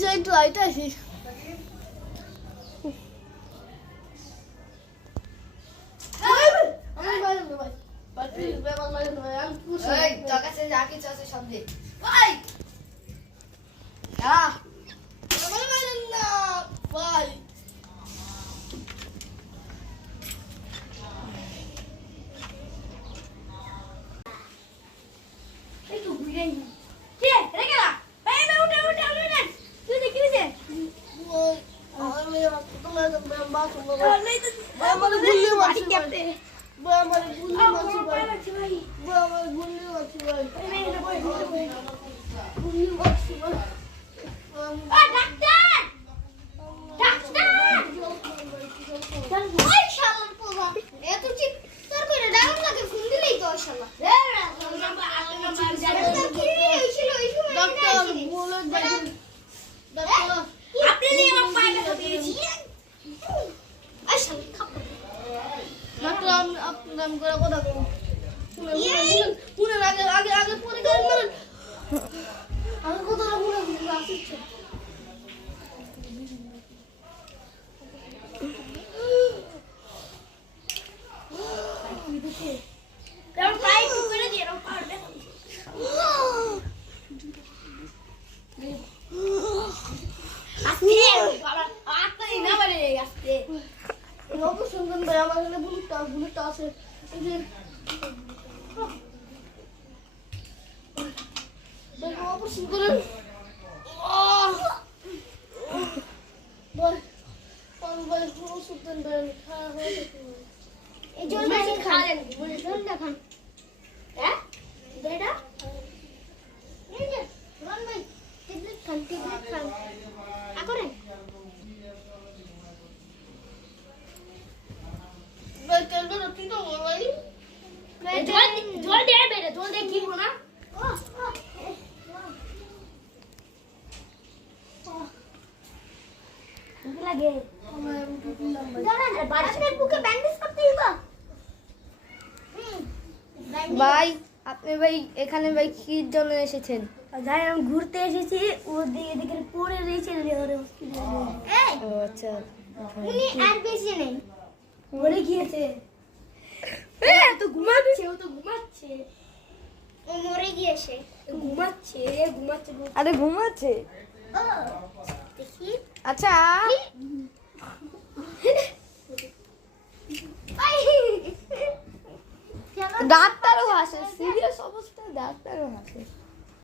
যাই তো আইতে আসি ভাই আপনি ভাই এখানে ভাই কি জন্য এসেছেন? ভাই আমি ঘুরতে এসেছি, ও এদিকে পড়ে রয়েছে। ও আচ্ছা, উনি আর বেশি নেই, পড়ে গিয়েছে। তো ঘুমাচ্ছে, ও তো ঘুমাচ্ছে, ও মরে গিয়েছে, ঘুমাচ্ছে ঘুমাচ্ছে। আরে ঘুমাচ্ছে? ও দেখি। আচ্ছা ডাক্তারও হাসে, সিরিয়াস অবস্থায় ডাক্তারও হাসে।